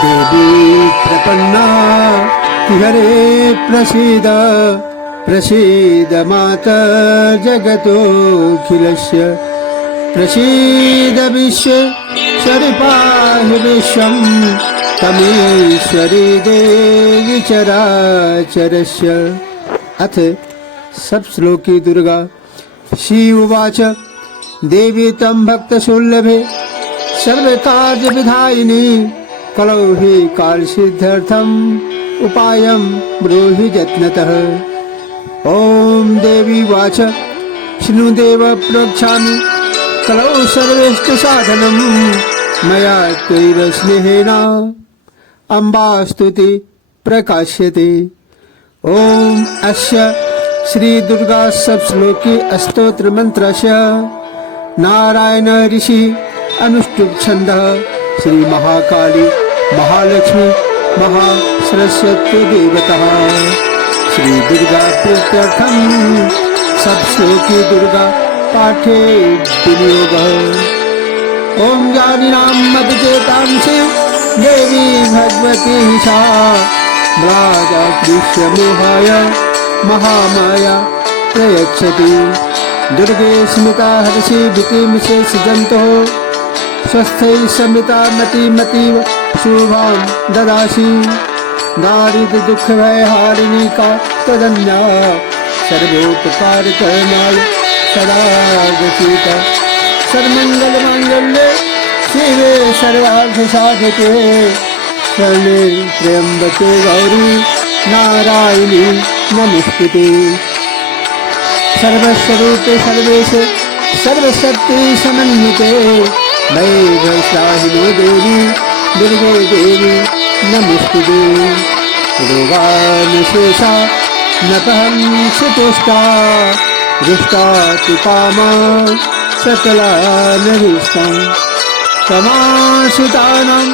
देवी प्रपन्ना हरे प्रसीद प्रसीद माता जगतोऽखिलस्य प्रसीद विश्वेश्वरि पाहि विश्वं तमेश्वरी देवी चराचरस्य। अथ सप्तश्लोकी दुर्गा। श्री उवाच देवी तं भक्तसुलभे सर्वकार्यविधायिनी कलौ हि कालसिद्ध्यर्थम् उपायं ब्रूहि यत्नतः। ॐ देवी वाच शृणुदेव प्रवक्ष्यामि कलौ सर्वेष्टसाधनं मया त्वैव स्नेहेन अम्बास्तुति प्रकाश्यते। ॐ अस्य श्री दुर्गा सप्तश्लोकी स्तोत्र मंत्रस्य नारायण ऋषि अनुष्टुप छन्दः श्री महाकाली महालक्ष्मी महासरस्वती देवतः श्री दुर्गा प्रीत्यर्थं सप्तश्लोकी दुर्गा पाठे विनियोगः। ॐ ज्ञानिनां मदचेतांसि देवी भगवती सा राजकृष्यमोहाय महामाया प्रयच्छति। दुर्गे स्मिता हर्षि भीतिं शेषजन्तोः स्वस्थैः समिता मतिमतीव शुभां ददासि। दारिद्र्य दुःख भयहारिणी का त्वदन्या सर्वोपकारकरणाय सदा गतिता। सर्वमङ्गलमाङ्गल्ये शिवे सर्वार्थसाधिके शरणे त्र्यम्बके गौरी नारायणी नमोस्तुते। सर्वस्वरूपे सर्वेशे सर्वशक्ति समन्विते वैभवशाहिनो देवी दुर्गे देवी नमोस्तुते। रोगानुशेषा नपहंसि तुष्टा रुष्टा पितामा सकलानरिष्टं तमाश्रितानां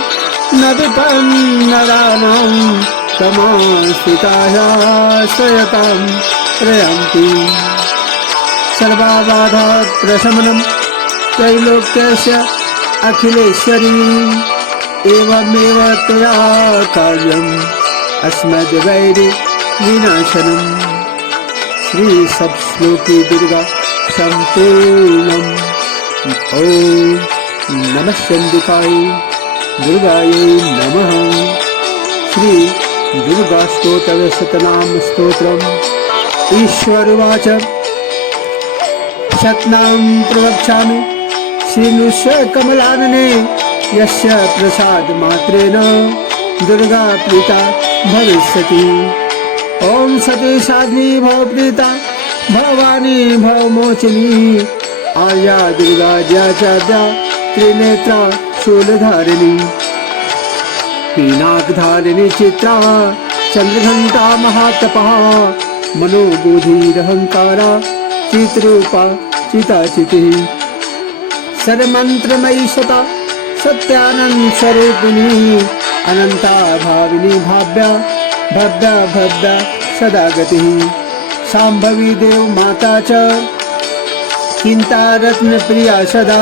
न विपन्नराणां तमाश्रिताः श्रयतां प्रयान्ति। सर्वबाधा प्रशमनं त्रैलोक्यस्य अखिलेश्वरी एवमेव तया कार्यम् अस्मद्वैरि विनाशनम्। श्री सप्तश्लोकी दुर्गा सम्पूर्णम्। ॐ नमः चण्डिकायै दुर्गायै नमः। श्री दुर्गा स्तोत्रशतनाम स्तोत्रम्। ईश्वर उवाच शतनाम प्रवक्ष्यामि श्रीनुष्य कमलानने यस्य प्रसाद मात्रेण दुर्गा प्रीता भविष्यति। ॐ सती साध्वी भव प्रीता भवानी भव मोचनी आर्या दुर्गा जयाचार्या त्रिनेत्रा शूलधारिणी पीनाकधारिणी चित्रा चंद्रघंटा महातपः मनोबुद्धिरहंकारा चित्रूपा चिताचितिः सर्वमंत्रमयी सता सत्यानंद स्वरूपिणी अनंता भाविनी भाव्या भव्या भव्या सदा गतिः शांभवी देव माता च चिंता रत्न प्रिया सदा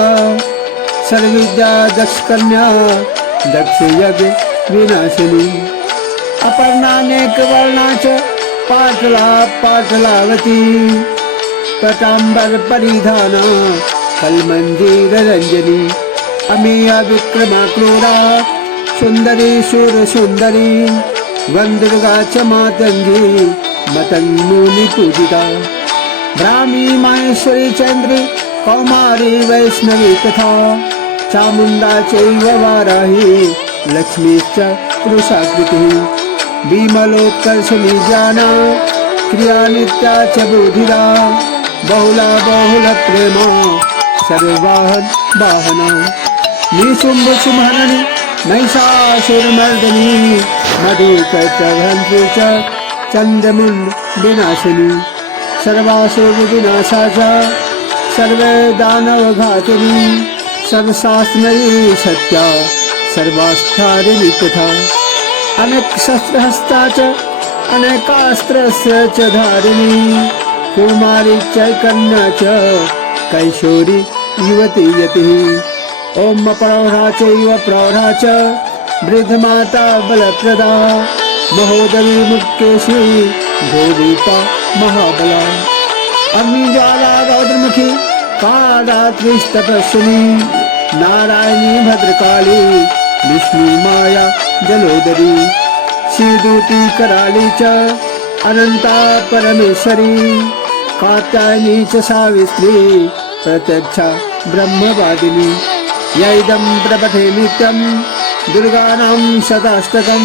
सर्वविद्या दक्ष कन्या दक्ष यज्ञ विनाशिनी अपर्णानेक वर्णा च पाटला पाटलावती पटांबर परिधाना कलमंजीर रंजनी अमीया विक्रमा क्रूरा सुंदरी शूर सुंदरी वंदुर्गा च मातंगी मतंगमुनि पूजिता ब्राह्मी माहेश्वरी चंद्री कौमारी वैष्णवी तथा चामुंडा चैव वाराही लक्ष्मी च पुरुषाकृतिः विमलोत्कर्षणी ज्ञाना क्रिया नित्या च बुधिरा बहुला बहुल प्रेमा सर्ववाहन वाहना निशुंभ सुमहननी महिषासुरमर्दिनी मधुकैटभ्रंत्री च चंद्रमुंड विनाशिनी सर्वासुर विनाशा च सर्वे दानव घातिनी सर्वशास्त्रमयी सत्या सर्वास्थारिणी तथा अनेक शस्त्रहस्ता च अनेकास्त्रस्य च धारिणी कुमारी च कन्या च कैशोरी युवती यतिः ओम प्रौढ़ा चैव प्रौढ़ा च वृद्ध माता बलप्रदा महोदरी मुक्केशी भूरूपा महाबला अग्निज्वाला रौद्रमुखी कालात्रिस्तपस्विनी नारायणी भद्रकाली विष्णु माया जलोदरी श्रीदूती कराली च अनंता परमेश्वरी कात्यायनी च सावित्री प्रत्यक्षा ब्रह्मवादिनी यैदं प्रपठे नित्यं दुर्गानां शताष्टकं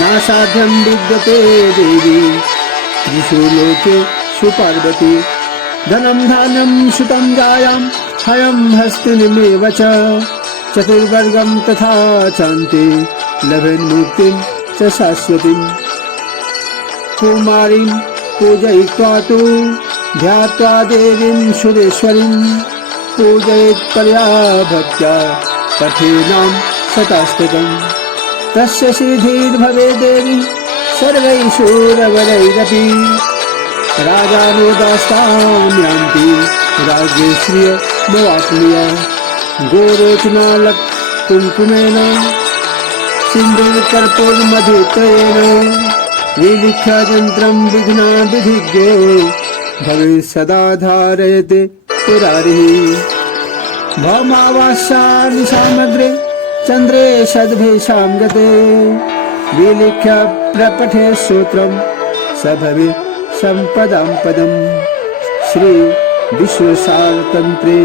नासाध्यं विद्यते देवी त्रिषु लोकेषु पार्वती धनं धान्यं सुतं जायां हयं हस्तिनिमेव च चतुर्वर्गं तथा चान्ते लभेन्मुक्तिं च शाश्वतीं कुमारीं पूजयित्वा तु ध्यात्वा देवीं सुरेश्वरीं पूजयेत् परया भक्त्या पठेनां शताष्टकं तस्य सिद्धिर्भवेत् देवी सर्वैश्वर्यवरैरपि राजानो दास्तां यान्ति राज्यश्रियमवाप्नुय गोरोचनालकुङ्कुमेन सिन्दूरकर्पूरमधुत्रयेण विलिख्य यन्त्रं विघ्ना विधिज्ञो भवेत् सदा धारयते पुरारिः भौमावास्यानि सामग्रे चन्द्रे सद्भेषां गते विलिख्य प्रपठे सूत्रं स भवेत् सम्पदां पदम् श्री विश्वसारतन्त्रे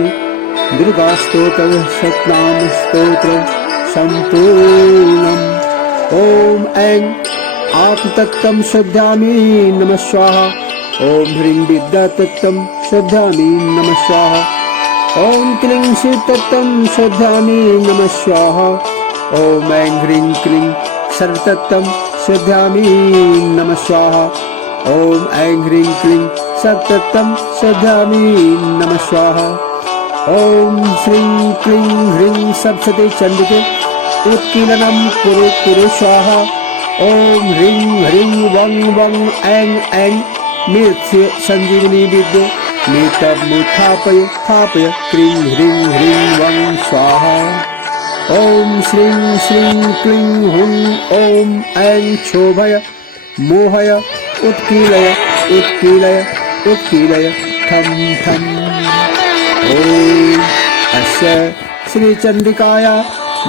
दुर्गास्तोत्र शतनाम स्तोत्र सम्पूर्णम् ॐ ऐं आत्मतत्त्वं शुद्ध्यामि नमः स्वाहा ॐ ह्रीं विद्यातत्त्वं शुद्ध्यामि नमः स्वाहा ॐ क्लीं शिवतत्त्वं शुद्ध्यामि नमः स्वाहा ॐ ऐं ह्रीं क्लीं सर्वतत्त्वं शुद्ध्यामि नमः स्वाहा ॐ ऐं ह्रीं क्लीं सर्वतत्त्वं शुद्ध्यामि नमः स्वाहा ॐ श्रीं क्लीं ह्रीं सप्तशती चण्डिके उत्कीलनं कुरु कुरु स्वाहा ॐ ह्रीं ह्रीं वं वं ऐं ऐं मृत्स्य सञ्जीवनी विद्ये मृतमुत्थापय स्थापय क्रीं ह्रीं ह्रीं वं स्वाहा ॐ श्रीं श्रीं क्लीं हुं ॐ ऐं क्षोभय मोहय उत्कीलय उत्कीलय उत्कीलय ठं ठम् ॐ अस्य श्रीचण्डिकाया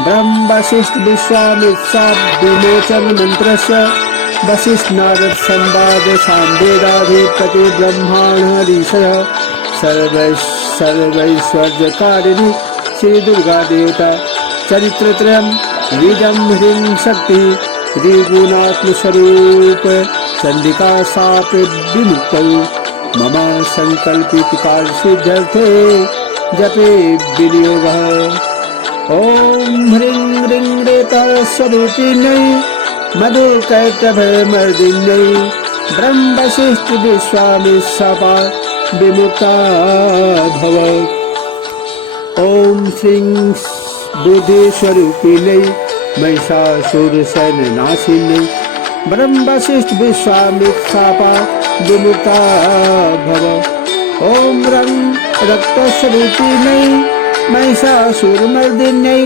ब्रह्म वसिष्ठ विश्वामित्र विमोचन मंत्रस्य वसिष्ठ नारद संवाद सामवेदाधिपति ब्रह्माण ऋषय सर्वैश्वर्यकारिणी श्री दुर्गा देवता चरित्रत्रयं बीजं ह्रीं शक्ति त्रिगुणात्मस्वरूप चंडिका साप विमुक्तौ मम संकल्पित कार्य सिद्ध्यर्थे जपे विनियोगः ॐ ह्रीं ह्रीं रेतः स्वरूपिण्यै मधुकैटभयमर्दिन्यै ब्रह्म वसिष्ठ विश्वामित्रशापा विमुक्ता भव ॐ श्रीं बुद्धिस्वरूपिण्यै महिषासुरसैन्यनाशिन्यै ब्रह्म वसिष्ठ विश्वामित्रशापा विमुक्ता भव ॐ रं रक्तस्वरूपिण्यै महिषासुरमर्दिन्यै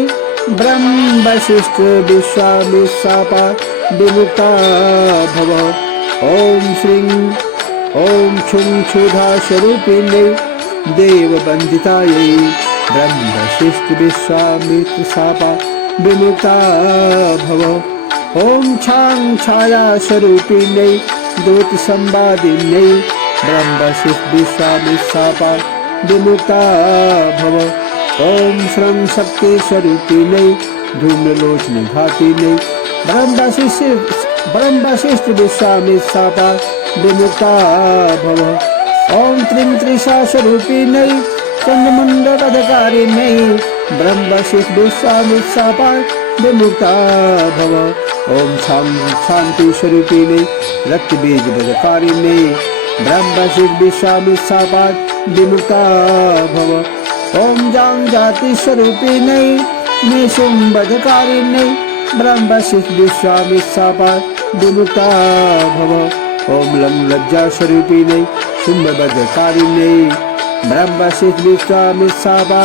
ब्रह्म वसिष्ठ विश्वामित्रशापा विमुक्ता भव ॐ श्रीं ॐ छुं क्षुधा स्वरूपिण्यै देववन्दितायै ब्रह्म वसिष्ठ विश्वामित्रशापा विमुक्ता भव ॐ छां छाया स्वरूपिण्यै दूत संवादिन्यै ब्रह्म वसिष्ठ विश्वामित्रशापा विमुक्ता भव ॐ श्रं शक्ति स्वरूपिण्यै धूम्रलोचनी भातिन्यै ब्रह्म वसिष्ठ विश्वामित्रशापा विमुक्ता भव ॐ त्रिं त्रिषा स्वरूपिण्यै चन्द्रमण्डलवधकारिण्यै ब्रह्म वसिष्ठ विश्वामित्रशापा विमुक्ता भव ॐ शांति स्वरूपिण्यै रक्तबीजवधकारिण्यै ब्रह्म वसिष्ठ विश्वामित्रशापा विमुक्ता भव ॐ जां जाति स्वरूपिण्यै निशुम्भधकारिण्यै ब्रह्म वसिष्ठ विश्वामित्रशापा विमुक्ता भव ॐ लं लज्जा स्वरूपिण्यै शुम्भवधकारिण्यै ब्रह्म वसिष्ठ विश्वामित्रशापा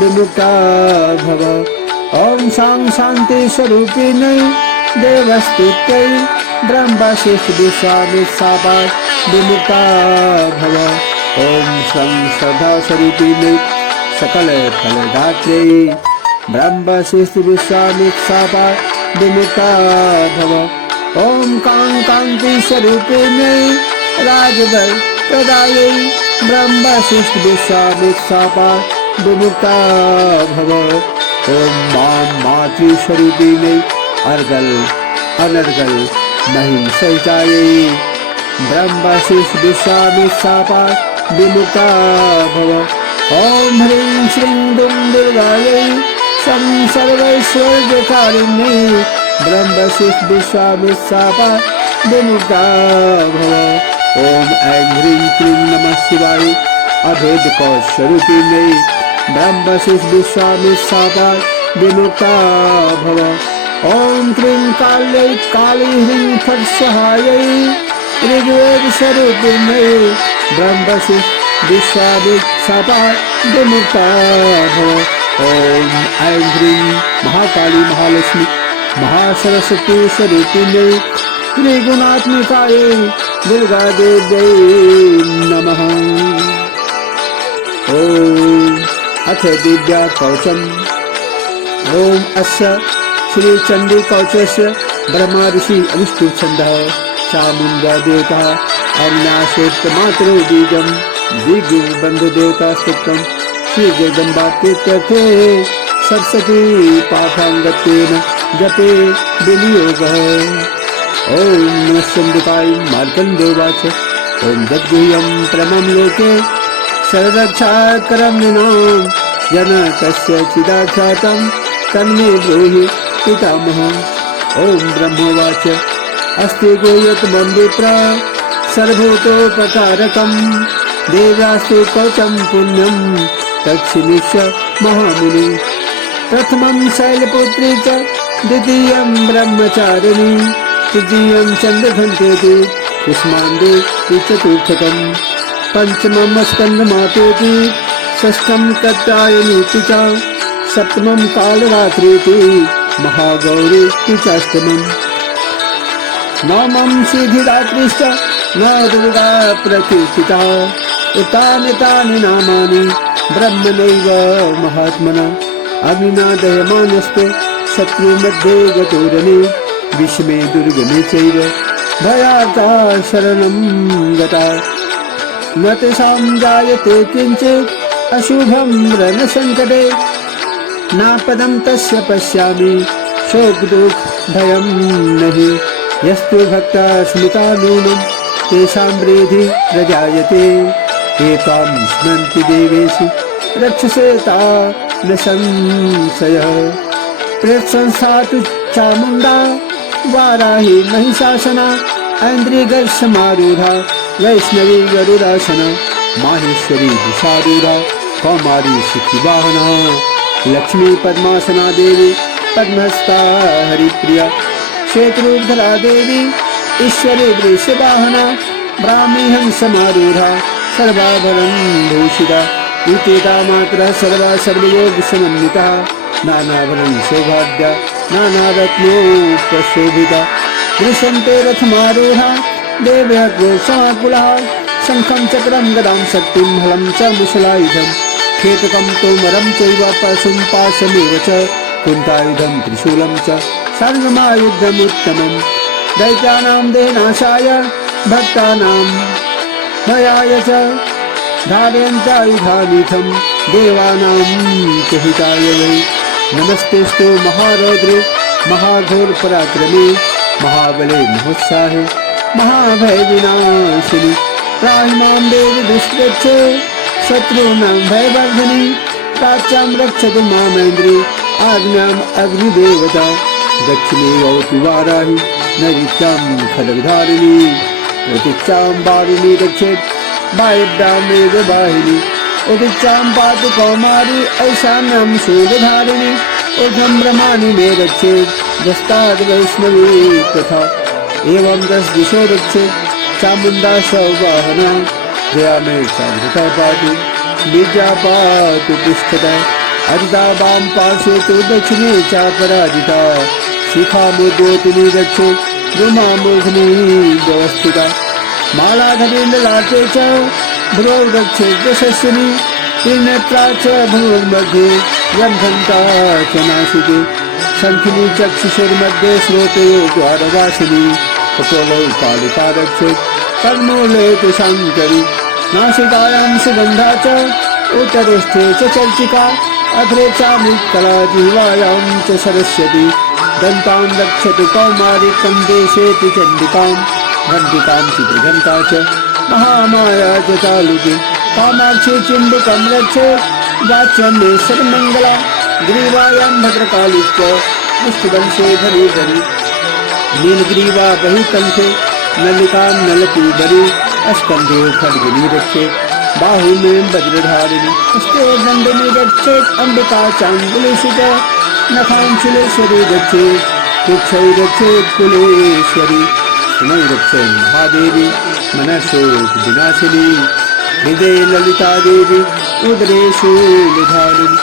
विमुक्ता भव ओम शां शांति स्वरूपिणी देवस्तुत्यै ब्रह्मशिष्ट विश्वामित्रापा विमुक्ता भव। ओम शं श्रद्धा स्वरूपिणी सकल फलदात्रे ब्रह्मशिष्ट विश्वामित्रापा विमुक्ता भव। ओम कां कांति स्वरूपिणी राजबल प्रदायै ब्रह्मशिष्ट विश्वामित्रापा विमुक्ता भव। ओम मां मातृ स्वरूपिणी अर्गल अनर्गल महिम सहितायै ब्रह्मशिष्ट विश्वामित्रापा विमुक्ता भव। ओम ह्रीं श्रीं दुं दुर्गायै शं सर्वैश्वर्यकारिण्यै ब्रह्मशिष्ट विश्वामित्रापा विमुक्ता भव। ओम ऐं ह्रीं क्लीं नमः शिवाय अभेद कौशरूपिण्यै ब्रह्मशिष्ट विश्वामित्रापा विमुक्ता भव। ओम क्लीं काल्यै काली ह्रीं फट् स्वाहायै ऋग्वेद स्वरूपिण्यै ब्रह्मशिष्ट विश्वामित्रापा विमुक्ता भव। ओम ऐं ह्रीं महाकाली महालक्ष्मी महासरस्वती स्वरूपिण्यै त्रिगुणात्मिकायै दुर्गा देव्यै नमः। ओम अथ दिव्या कवचम्। ओम अस्य श्री चंडी कवचस्य ब्रह्मा ऋषि अनुष्ठुप छन्दः चामुण्डा देवता अविनाशोत्तमात्रो बीजं दिग्बन्धु देवता स्तुतं श्री जगदम्बा प्रीत्यर्थे सरस्वती पाठाङ्गत्वेन जपे विनियोगः। ओम नमस्संदिकाय मार्कण्डेयवाच ओम यद्गुह्यं परमं लोके सर्वरक्षाकरं नृणां जनकस्य चिदाख्यातं तन्मे ब्रूहि पितामहः। ओम ब्रह्मोवाच अस्ति गुह्यतमं विप्र सर्वभूतोपकारकं देव्यास्तु कवचं पुण्यं तच्छिनिष्य महामुनि। प्रथमं शैलपुत्री च द्वितीयं ब्रह्मचारिणी तृतीयं चन्द्रघण्टेति कुष्माण्डे चतुर्थकम् पंचमं स्कन्दमातेति षष्ठं कात्यायनीति च सप्तमं कालरात्रीति महागौरीति चाष्टमम् नवमं सिद्धिदात्रीश्च नवदुर्गा प्रकीर्तिता। एतानि तानि नामानि ब्रह्मणैव महात्मना अग्निना दह्यमानस्ते शत्रुमध्ये गतो रणे विषमे दुर्गमे चैव भयार्ता शरणं गता। न तेषां जायते किञ्चित् अशुभं रणसङ्कटे नापदं तस्य पश्यामि शोकदुःख भयं नहि। यस्तु भक्ता स्मृता नूनं तेषां वृद्धि प्रजायते एतां स्मरन्ति देवेषु रक्षसे ता न संशयः। प्रेतसंस्था तु चामुण्डा वाराही महिषासना ऐन्द्रियगर्भसमारूढा वैष्णवी गरुडासना माहेश्वरी वृषारूढा कौमारी सिद्धिवाहना लक्ष्मी पद्मासना देवी पद्महस्ता हरिप्रिया श्वेतरूपधरा देवी ईश्वरी वृषवाहना ब्राह्मी हंसमारूढा सर्वाभरणं भूषिता इत्येता मात्रः सर्वा सर्वयोगसमन्विता नानाभरणं सौभाग्या नानारत्नोपशोभिता दृश्यन्ते रथमारूढा देव्यग्रोसमाकुला शङ्खं चक्रं गदां शक्तिं हलं च मुशलायुधं खेटकं तोमरं चैव पशुं पाशमेव च कुन्तायुधं त्रिशूलं च सर्वमायुधमुत्तमं दैत्यानां देहनाशाय भक्तानां भयाय च धारयन्त्यायुधानीथं देवानां च हिताय वै। नमस्तेस्तु महारौद्रे महाघोर पराक्रमे महाबले महोत्साहे महाभय विनाशिनी त्राहि मां देवी दुष्कृत्ये शत्रूणां भयवर्धिनी प्राच्यां रक्षतु मामेन्द्री आज्ञाम् अग्निदेवता दक्षिणे भवतु वाराहि नैऋत्यां खड्गधारिणी प्रतीक्षां वारुणी रक्षेत् वायव्यामेव वाहिनी उदिच्चां पातु कौमारी ऐशान्यां शूलधारिणी ऊर्ध्वं ब्रह्माणि मे रक्षेत् दस्ताद् वैष्णवी तथा एवं दश दिशो रक्षेत् चामुण्डा सौवाहना जया मे साधुता पातु बीजा पातु पृष्ठतः अरिता वाम पार्श्वे तु दक्षिणे चापराजिता शिखामुद्योतिनी रक्षे रुमामूर्ध्नि व्यवस्थिता मालाधरी ललाटे च भ्रुवौ रक्षे यशस्विनी त्रिनेत्रा च भ्रुवोर्मध्ये यद्धन्ता च नासिके शङ्खिनी चक्षुषुर्मध्ये स्रोतयो द्वारवासिनी कपोलौ कालिका रक्षेत् कर्मूले तु शाङ्करी नासिकायां सुगन्धा च उत्तरेष्ठे च चर्चिका अग्रे चामृत्कला जिह्वायां च सरस्वती दन्तान् रक्षतु कौमारी कन्देशे तु चण्डिकां घण्टिकां चित्रघण्टा च महामाया च चालुके कामाक्षी चिण्डिकं रक्षेत् वाच्यन्ये सर्वमङ्गला ग्रीवायां भद्रकाली च पुष्पवंशे धरीधरी नीलग्रीवा बहिकण्ठे नलिकां नलतीधरी अस्कन्धे खड्गिनी रक्षेत् बाहु में वज्रधारिणी हस्ते दण्डिनी रक्षेत् अम्बिका चाङ्गुलेषु च नखांशुलेश्वरी रक्षेत् कुक्षै रक्षेत् कुलेश्वरी शनै रक्षेत् महादेवी मनसोपविनाशिनी हृदये ललिता देवी उदरे शूलधारिणी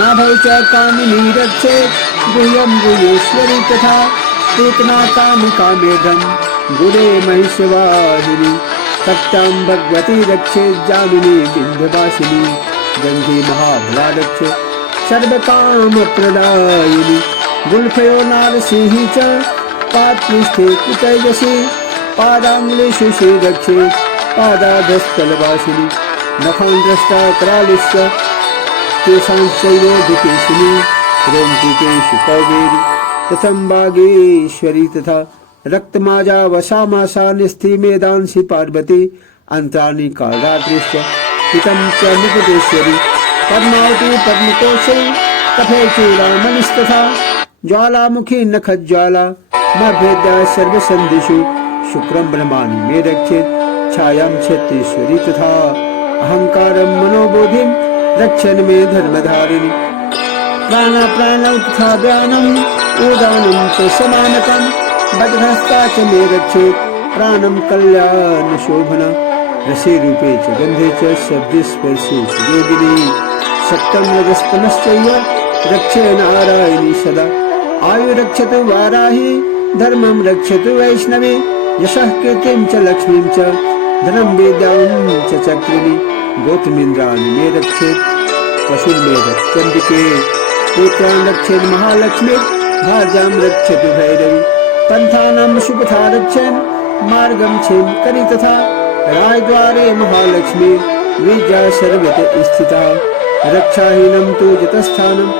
नाभौ च कामिनी रक्षेत् गुह्यं गुह्येश्वरी तथा पूतना कामिका मेढं गुणे महिषवाहिनी सत्यां भगवती रक्षेत् जामिनी विन्ध्यवासिनी गन्धी महाबला रक्षेत् सर्वकामप्रदायिनी गुल्फयो नारसिंही च पात्निष्ठे कुतैजसी पादाङ्गुलेषु रक्षेत् पादाधस्थलवासिनी नखान्द्रष्टा करालिश्च केशांश्चैवोधिकेशिनी रोमकीटेषु कौबेरी तथं वागीश्वरी तथा रक्तमाजा वशामाशा निस्थि मेदांसि पार्वती अंतराणि कालरात्रिश्च हितं च निकटेश्वरी पद्मावती पद्मकोशे कफे चूडामणिस्तथा ज्वालामुखी नखज्वाला नभेद्या सर्वसन्धिषु शुक्रं ब्रह्माणि मे रक्षेत् छायां क्षेत्रेश्वरी तथा अहंकारं मनोबोधिं रक्षन् मे धर्मधारिणी प्राणाप्राणौ तथा व्यानं उदानं च समानकं वज्रहस्ता च मे रक्षेत् प्राणं कल्याणशोभना रसेरूपे च गन्धे च शब्दस्पर्शे च योगिनी सप्तं रजस्तमश्चैव रक्षे नारायणी सदा आयु रक्षतु वाराही धर्मं रक्षतु वैष्णवी यशः कीर्तिं च लक्ष्मीं च धनं विद्यां च चक्रिणी गोत्रमिन्द्राणि मे रक्षेत् पशुर्मे रक्षन्दिके पुत्रान् रक्षेत् महालक्ष्मी भार्यां रक्षतु भैरवी पंथानां शुभथा रक्षन् मार्गं क्षेम करी तथा राजद्वारे महालक्ष्मी विद्या सर्वत स्थिता रक्षाहीनं तु जतस्थानं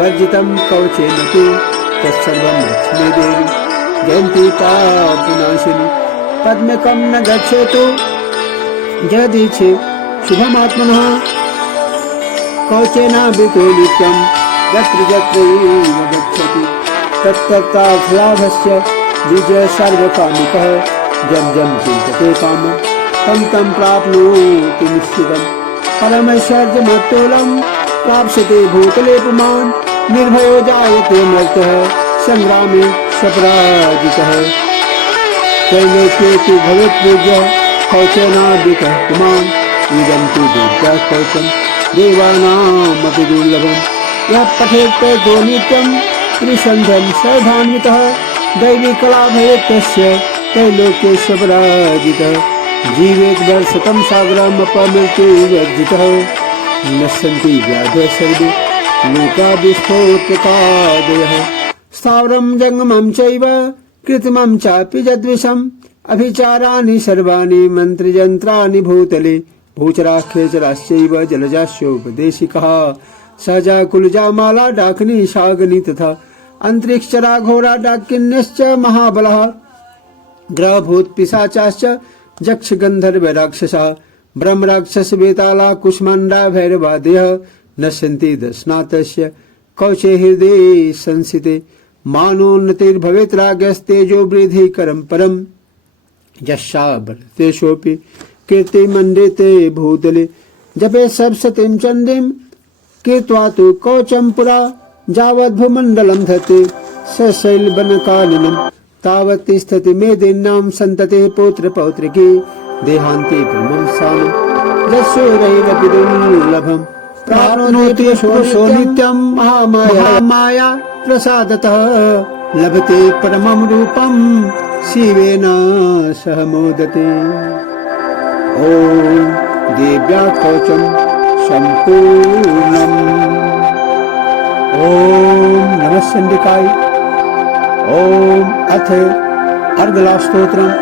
वर्जितं कवचेन तु तत्सर्वं लक्ष्मी देवी जयन्ती पापनाशिनी पद्मकं न गच्छतु जयदीक्षे शुभमात्मनः कवचेनावृतो नित्यं यत्र यत्र गच्छति तत्तत्ताफलाभस्य विजय सर्वकामिकः जं जं चिन्तते कामं तं तं प्राप्नोति निश्चितं परमैश्वर्यमत्तुलं प्राप्स्यते भूतले पुमान् निर्भयो जायते मर्त्यः संग्रामे स्वपराजितः त्रैलोक्ये तु भवेत् पूज्यः कवचेनावृतः पुमान् इदं तु दुर्गा कवचं देवानामपि दुर्लभम् यः पठेत् ततो नित्यं त्रिसन्ध्यं सर्वान्वितः दैविकला भवेत् तस्य त्रैलोक्येश्वराजितः जीवेत् वर्षतं सागरमपमृत्युवर्जितः नश्यन्ति व्याधयः सर्वे लोकाभिस्फोटकादयः स्थावरं जङ्गमं चैव कृत्रिमं चापि यद्विषम् अभिचाराणि सर्वाणि मन्त्रयन्त्राणि भूतले भूचराख्यचराश्चैव जलजास्योपदेशिकः सहजा कुलजा माला डाकिनी शागनी तथा अंतरिक्षरा घोरा डाकिन्यश्च महाबलः ग्रहभूत पिशाचाश्च यक्ष गंधर्व राक्षसः ब्रह्म राक्षस वेताला कुष्मांडा भैरवादयः नश्यन्ति दर्शनातस्य कौचे हृदये संसिते मानोन्नतिर्भवेत् राज्ञस्तेजो वृद्धिकरं परं यस्या बलतेषोऽपि कीर्तिमण्डिते भूतले जपे सप्तशतीं चण्डीं कीर्त्वा तु कवचं पुरा यावद्भूमण्डलं धते सशैलवनकालिनं तावत् तिष्ठति मेदिन्यां सन्ततेः पौत्रपौत्रिकी देहान्ते ब्रह्मं सानं यस्योरैरपि दुर्लभं प्राप्नोति पुरुषो नित्यं महामाया प्रसादतः लभते परमं रूपं शिवेन सह मोदते। ॐ देव्या कवचं सम्पूर्णम्। ॐ नमः चण्डिकाय। ॐ अथ अर्गलास्तोत्रम्।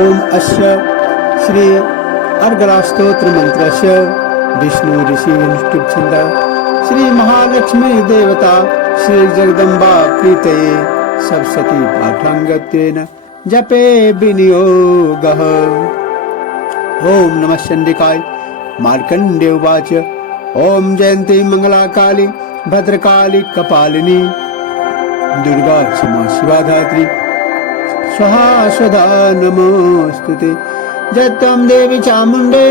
ॐ अस्य श्री अर्गलास्तोत्र मन्त्रस्य विष्णु ऋषि अनुष्टुप् छन्दः श्री महालक्ष्मी देवता श्री जगदम्बा प्रीतये सप्तशती पाठाङ्गत्वेन जपे विनियोगः। ॐ नमः चण्डिकाय। मार्कण्डेय उवाच ॐ जयन्ती मंगला काली भद्रकाली कपालिनी दुर्गा क्षमा शिवा धात्री स्वाहा स्वधा नमोस्तुते। जय त्वं देवी चामुण्डे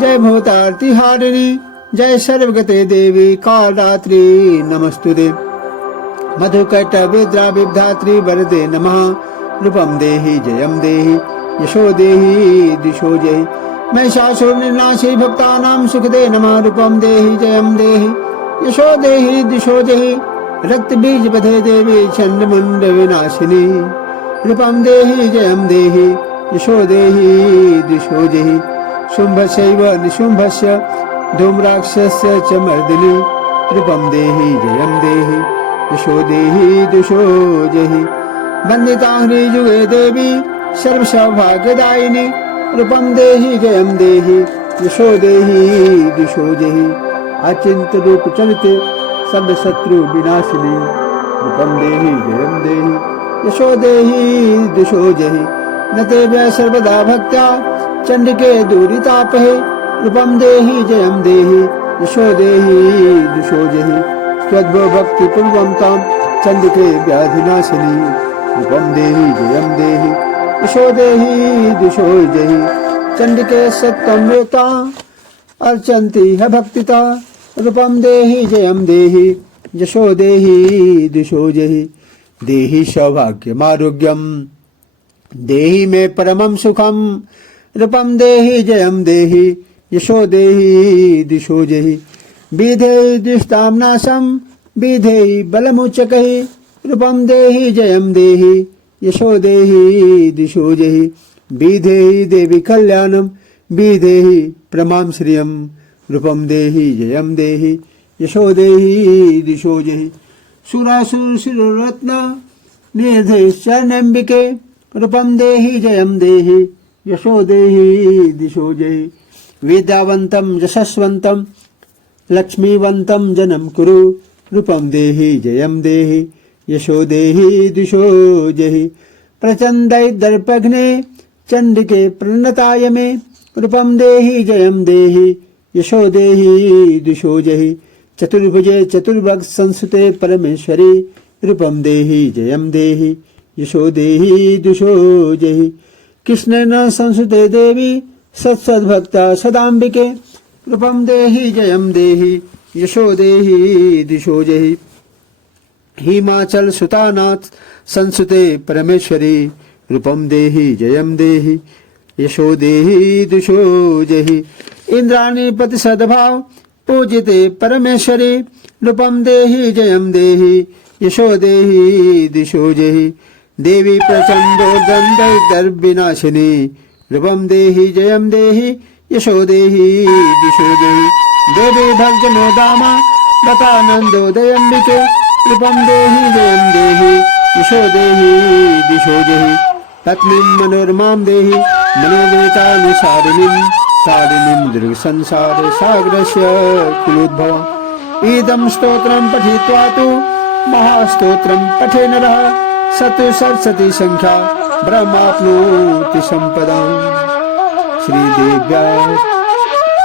जय भूतार्ति हारिणी जय सर्वगते देवी कालरात्रि नमस्तुते। मधुकैटभद्रा विधात्री वरदे नमः। रूपं देहि जयं देहि यशो देहि दिशो जहि महिषासुर निर्नाशि भक्तानां सुखदे नमः। रूपं देहि जयं देहि यशो देहि दिशो जहि रक्त बीज बधे देवी चंडमुंड विनाशिनी। रूपं देहि जयं देहि यशो देहि दिशो जहि शुंभस्यैव निशुंभस्य धूम्राक्षस्य च मर्दिनी। रूपं देहि जयं देहि यशो देहि दिशो जहि वन्दिता ह्रीयुगे देवी सर्वसौभाग्यदायिनी। रूपं देहि जयं देहि यशो देहि दिशो जहि अचिंत रूप चलिते सब शत्रु विनाशिनी। रूपं देहि जयं देहि यशो देहि दिशो जहि न तेभ्यः सर्वदा भक्त्या चंडिके दूरितापहे। रूपं देहि जयं देहि यशो देहि दिशो जहि त्वद्भव भक्ति पूर्वं तां चंडिके व्याधिनाशिनी। रूपं देहि जयं देहि यशो देहि दिशो जहि चंडिके सत्तं वेता अर्चन्ति ह भक्तिता। रूपं देहि जयं देहि यशो देहि दिशो जहि देहि सौभाग्यमारोग्यं देहि मे परमं सुखं। रूपं देहि जयं देहि यशो देहि दिशो जहि विधेहि दुष्टां नाशं विधेहि बलमुच्चकहि। रूपं देहि जयं देहि यशो देहि दिशो जहि विधेहि देवी कल्याणं विधेहि परमां श्रियं। रूपं देहि जयं देहि यशो देहि दिशो जहि सुरासुर शिरोरत्न निर्धेश्चरणम्बिके। रूपं देहि जयं देहि यशो देहि दिशो जहि विद्यावन्तं यशस्वन्तं लक्ष्मीवन्तं जनं कुरु। रूपं देहि जयं देहि यशो देहि दिशो जहि प्रचण्डै दर्पघ्ने चण्डिके प्रणताय मे। रूपं देहि जयं देहि यशो देहि दिशो जहि चतुर्भुजे चतुर्भग संस्थिते परमेश्वरी। रूपं देहि जयं देहि यशो देहि दिशो जहि कृष्णेन संस्थिते देवी सत्सद्भक्ता सदाम्बिके। रूपं देहि जयं देहि यशो देहि दिशो जहि हिमाचल सुतानाथ संस्थिते परमेश्वरी। रूपं देहि जयं देहि यशो देहि दिशो जहि इंद्राणी पति सद्भाव पूजिते परमेश्वरी। रूपं देहि जयं देहि यशो देहि दिशो जहि देवी प्रचंडो दर्विनाशिनी। रूपं देहि जयं देहि यशो देहि दिशो जहि देवी भक्तजनो दामा गतानंदोदयंबिके। रूपं देहि जयं देहि यशो देहि दिशो जहि पत्नीं मनोरमां देहि मनोवेतानुसारिणीं तारिणीं दीर्घसंसारे सागरस्य कुलोद्भवम्। इदं स्तोत्रं पठित्वा तु महास्तोत्रं पठे नरः चतुसप्तशती संख्या ब्रह्माप्नोति सम्पदाम्। श्रीदेव्या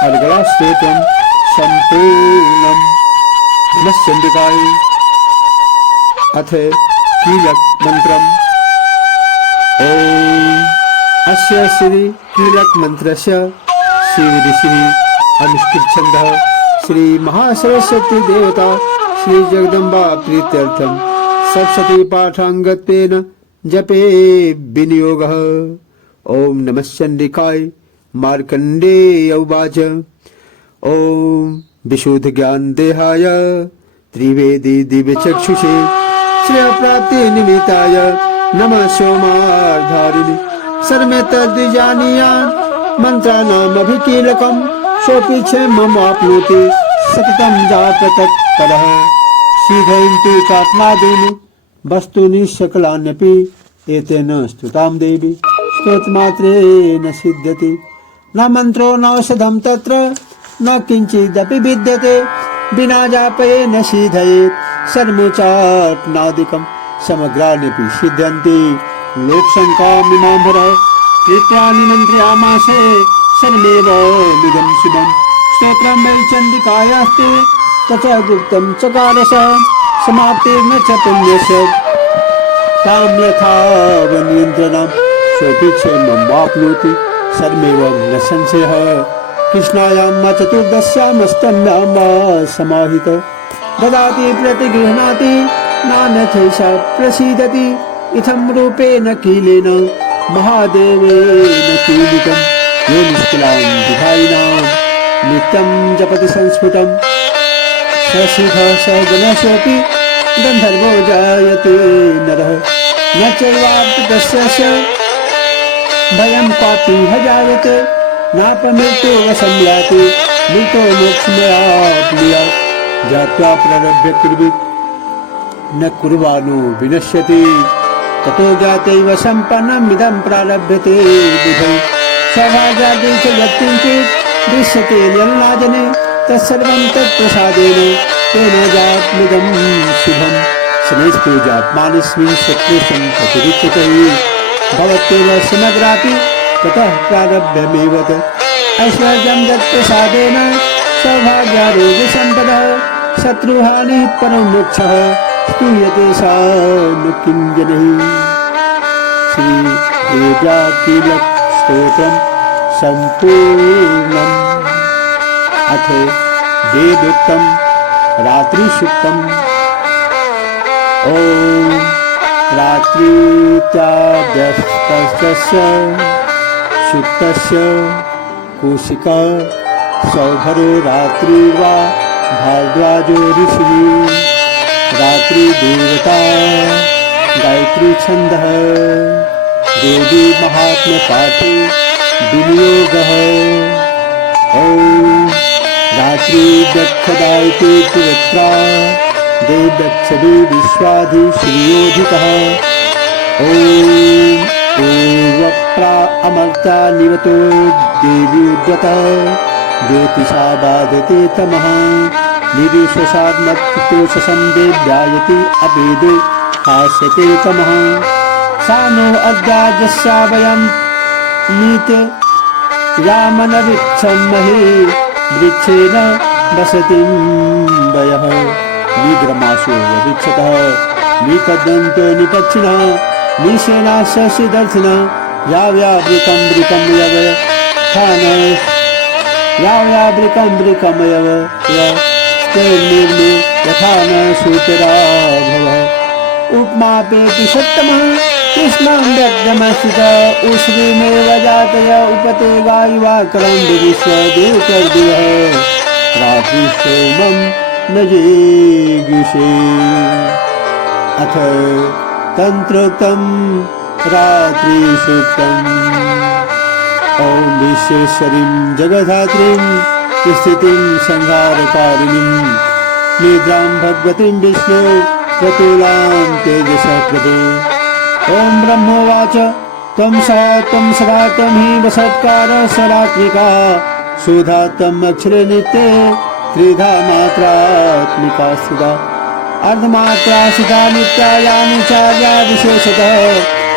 अर्गलास्तोत्रं सम्पूर्णम्। नमः चण्डिकाय। अथ कीलक मन्त्रम्। ॐ अस्य श्री कीलक मन्त्रस्य श्री ऋषिः अनुष्ठित छन्दः श्री महासरस्वती देवता श्री जगदम्बा प्रीत्यर्थं सप्तशती पाठाङ्गत्वेन जपे विनियोगः। ॐ नमः चण्डिकाय। मार्कण्डेय उवाच ॐ विशुद्ध ज्ञान देहाय त्रिवेदी दिव्य चक्षुषे श्रेय प्राप्ति निमित्ताय नमः सोमाधारिणे सर्वे तद्विजानीयान् मंत्राणामभिकीलकम् सोऽपि क्षेमम् आप्नोति सततं जाततत्परः सीधयन्तु चात्मादीनि वस्तूनि सकलान्यपि एतेन स्तुतां देवी स्तोत्रमात्रेण सिद्ध्यति न मन्त्रो नौषधं तत्र न किञ्चिदपि विद्यते विना जापयेन सीधयेत् सर्वोचाटनादिकं समग्राण्यपि सिद्ध्यन्ति लोकशङ्कामिमाम्भरः कृत्वा निमन्त्रयामासे सर्वेव निगं शुभम् स्तोत्रं वै चण्डिकायास्ते तथा गुप्तं चकारस समाप्तिर्न च पुण्यस्य तां यथा वनियन्त्रणं सोऽपि क्षेमं वाप्नोति सर्वेव न संशयः कृष्णायां चतुर्दश्यामष्टम्यां वा समाहित ददाति प्रतिगृह्णाति नान्यथैषा प्रसीदति इत्थं रूपेण कीलेन महादेवेन कीलितं यो निष्किलां विधायिनां नित्यं जपति संस्फुटम् ससिद्धः स गणेशोऽपि गन्धर्वो जायते नरः न चैवाप्तस्य भयं क्वापि ह जायते नापमृत्यो वसंयाति मृतो मोक्षमयाप्नुयात् जात्वा प्ररभ्य कुर्वित् न कुर्वाणो विनश्यति ततो ज्ञातैव सम्पन्नम् इदं प्रारभ्यते बुधै सौभाग्यादि च यत्किञ्चित् दृश्यते निर्नाजने तत्सर्वं तत्प्रसादेन तेन जात्मिदं शुभम् शनैस्तुजात्मानस्मिन् शत्रुषं प्रतिरुच्यते भवत्येव समग्रापि ततः प्रारभ्यमेव ऐश्वर्यं यत्प्रसादेन सौभाग्यारोग्यसम्पदः शत्रुहानिः परं मोक्षः स्तूयते सा न किं जनैः श्रीदेव्याकीलस्तोत्रं सम्पूर्णम् अथ वेदोक्तं रात्रिसूक्तम् ॐ रात्रित्याद्यस्तस्य सूक्तस्य कौशिका सौभरो रात्रिर्वा भारद्वाजो ऋषिः रात्रिदेवता गायत्री छन्दः देवी महात्म्यपाठे विनियोगः ॐ रात्रिदक्षदायते पवित्रा देवदक्षदे विश्वाधिश्रियोधितः ॐ पूर्वप्रा अमर्ता निवतो देवीव्रतः ज्योतिषा बाधते तमः निरीश्वसात्मत्तोषसं देव्यायति अपेदे हास्यते तमः सा नो अद्याजस्या वयं नीते यामनविच्छन्महे वृक्षेण वसतिं वयः निद्रमासो वृक्षतः निपद्यन्तो निपक्षिणः निशेनाश्च सिदर्थिनः याव्यावृकं वृकमयव खान याव्यावृकमयव स्तेर्निर्मे यथा न सूतरा भवः उपमापेति सत्तमः कृष्णं व्यक्तमस्थित उश्रीमेव जातय उपते गायिवा क्रन्दविश्वदेवकर्दिवः रात्रिसोमं न जेगुषे अथ तन्त्रोक्तं रात्रिसूक्तम् ॐ विश्वेश्वरीं जगद्धात्रीं स्थितिं संहारकारिणीं निद्रां भगवतीं विष्णु प्रतुलां तेजसः प्रभो ॐ ब्रह्मोवाच त्वं सदा त्वं हि वसत्कारः सरात्मिका सुधा त्वम् अक्षरे नित्ये त्रिधा मात्रात्मिका स्थिता अर्धमात्रा स्थिता नित्या यानि चार्या विशेषतः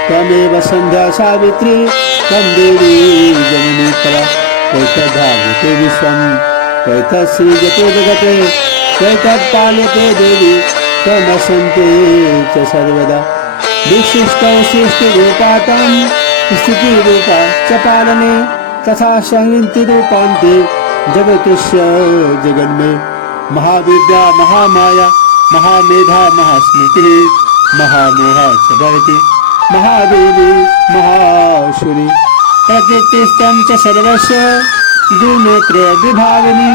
त्वमेव सन्ध्या सावित्री त्वं देवी जननी परा त्वैतद्धार्यते विश्वं त्वैतत्सृजते जगते त्वैतत्पाल्यते देवी त्वमसन्ते च सर्वदा विशिष्टविशिष्टरूपा त्वं स्थितिरूपा च पालने तथा संहृतिरूपान्ते जगतस्य जगन्मे महाविद्या महामाया महामेधा महास्मृतिः महामोहा च भवति महादेवी महासुरी प्रकृतिस्त्वं च सर्वस्य द्विनेत्र विभागिनी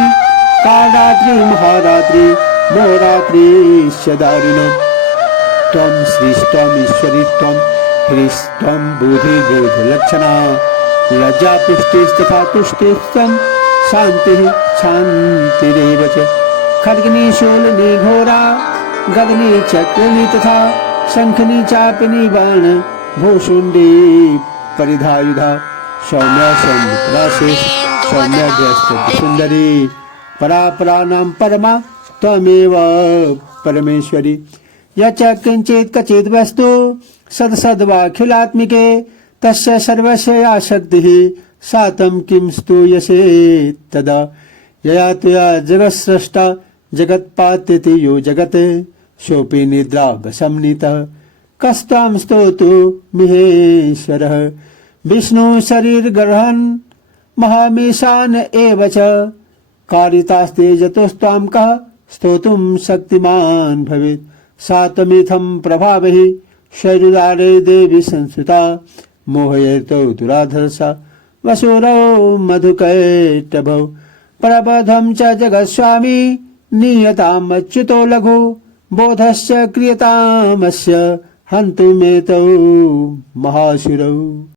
कालरात्रि महारात्रि मोरात्रिश्च दारुणम् त्वं श्रीस्त्वम् ईश्वरीत्वं ह्रीस्त्वं बुद्धिर्बोधलक्षणा लज्जा पुष्टिस्तथा तुष्टिस्त्वं शान्तिः शान्तिरेव च खड्गनी शूलनी घोरा गगनी चक्रनी तथा शंखनी चापिनी बाण भूषुंडी परिधायुधा सौम्या सौम्यराशेष सौम्यग्रस्त सुंदरी परापरानां परमा त्वमेव परमेश्वरी यच्च किंचित् कचित् वस्तु सदसद्वाखिलात्मिके तस्य सर्वस्य आसक्तिः सा तं किं स्तूयसे तदा यया त्वया जगत्स्रष्टा जगत्पात्यति यो जगत् सोऽपि निद्रावसंनितः कस्त्वां स्तोतु मिहेश्वरः विष्णु शरीरगर्हन् महामेशान एव च कारितास्ते जतोस्त्वां कः स्तोतुं शक्तिमान् भवेत् सा त्वमिथं प्रभावैः शैरुदारे देवी संस्कृता मोहयतो दुराधर्षा वसुरौ मधुकैटभौ प्रबोधं च जगत्स्वामी नीयतामच्युतो लघु बोधश्च क्रियतामस्य हन्तुमेतौ महासुरौ।